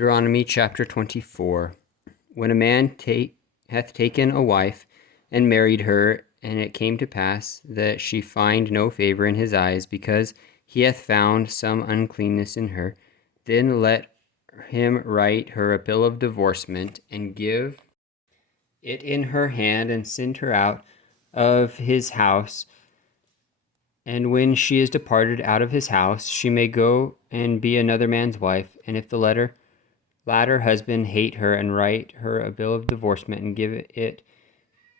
Deuteronomy chapter 24. When a man hath taken a wife, and married her, and it came to pass that she find no favor in his eyes, because he hath found some uncleanness in her, then let him write her a bill of divorcement, and give it in her hand, and send her out of his house. And when she is departed out of his house, she may go and be another man's wife. And if the latter husband hate her, and write her a bill of divorcement, and give it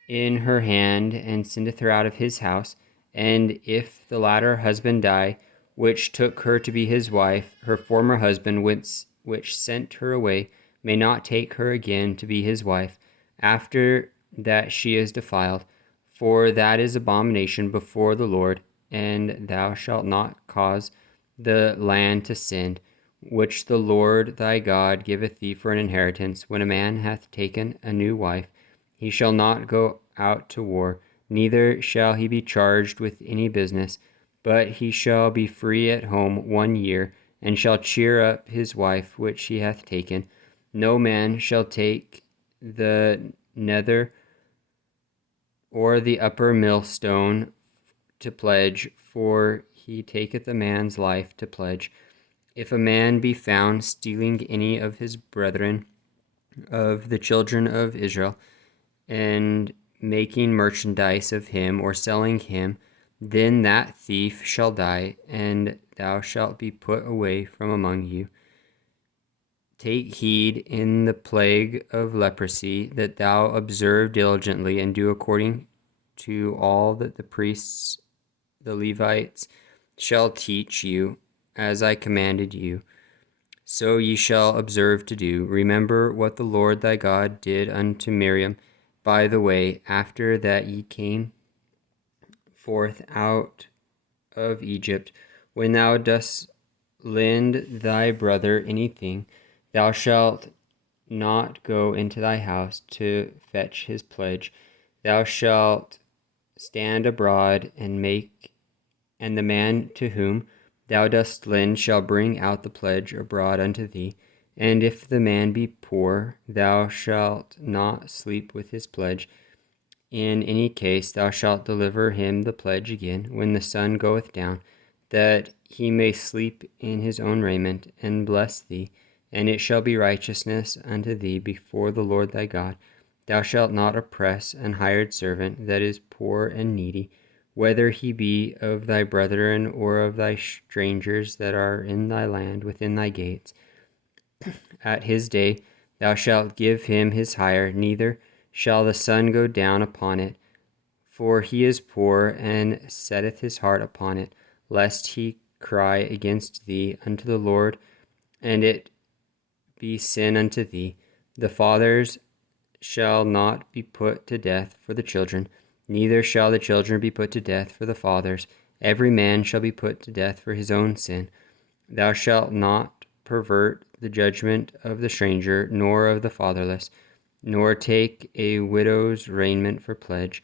in her hand, and sendeth her out of his house, and if the latter husband die, which took her to be his wife, her former husband, which sent her away, may not take her again to be his wife, after that she is defiled, for that is abomination before the Lord. And thou shalt not cause the land to sin, which the Lord thy God giveth thee for an inheritance. When a man hath taken a new wife, he shall not go out to war, neither shall he be charged with any business, but he shall be free at home 1 year, and shall cheer up his wife which he hath taken. No man shall take the nether or the upper millstone to pledge, for he taketh a man's life to pledge. If a man be found stealing any of his brethren of the children of Israel, and making merchandise of him, or selling him, then that thief shall die, and thou shalt be put away from among you. Take heed in the plague of leprosy, that thou observe diligently, and do according to all that the priests, the Levites, shall teach you, as I commanded you. So ye shall observe to do. Remember what the Lord thy God did unto Miriam by the way, after that ye came forth out of Egypt. When thou dost lend thy brother anything, thou shalt not go into thy house to fetch his pledge. Thou shalt stand abroad, and the man to whom thou dost lend shall bring out the pledge abroad unto thee. And if the man be poor, thou shalt not sleep with his pledge. In any case thou shalt deliver him the pledge again when the sun goeth down, that he may sleep in his own raiment, and bless thee. And it shall be righteousness unto thee before the Lord thy God. Thou shalt not oppress an hired servant that is poor and needy, whether he be of thy brethren or of thy strangers that are in thy land within thy gates. At his day thou shalt give him his hire, neither shall the sun go down upon it, for he is poor, and setteth his heart upon it, lest he cry against thee unto the Lord, and it be sin unto thee. The fathers shall not be put to death for the children, neither shall the children be put to death for the fathers. Every man shall be put to death for his own sin. Thou shalt not pervert the judgment of the stranger, nor of the fatherless, nor take a widow's raiment for pledge.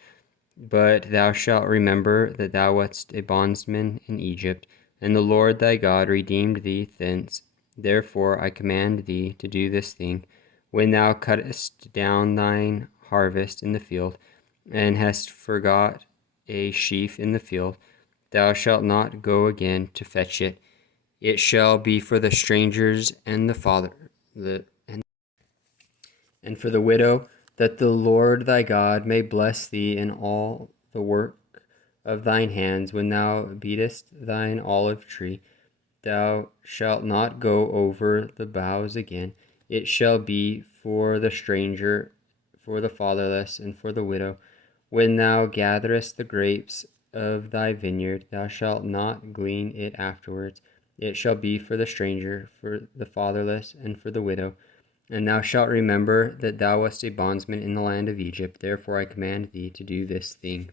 But thou shalt remember that thou wast a bondsman in Egypt, and the Lord thy God redeemed thee thence. Therefore I command thee to do this thing. When thou cuttest down thine harvest in the field, and hast forgot a sheaf in the field, thou shalt not go again to fetch it. It shall be for the strangers and and for the widow, that the Lord thy God may bless thee in all the work of thine hands. When thou beatest thine olive tree, thou shalt not go over the boughs again. It shall be for the stranger, for the fatherless, and for the widow. When thou gatherest the grapes of thy vineyard, thou shalt not glean it afterwards. It shall be for the stranger, for the fatherless, and for the widow. And thou shalt remember that thou wast a bondsman in the land of Egypt. Therefore I command thee to do this thing.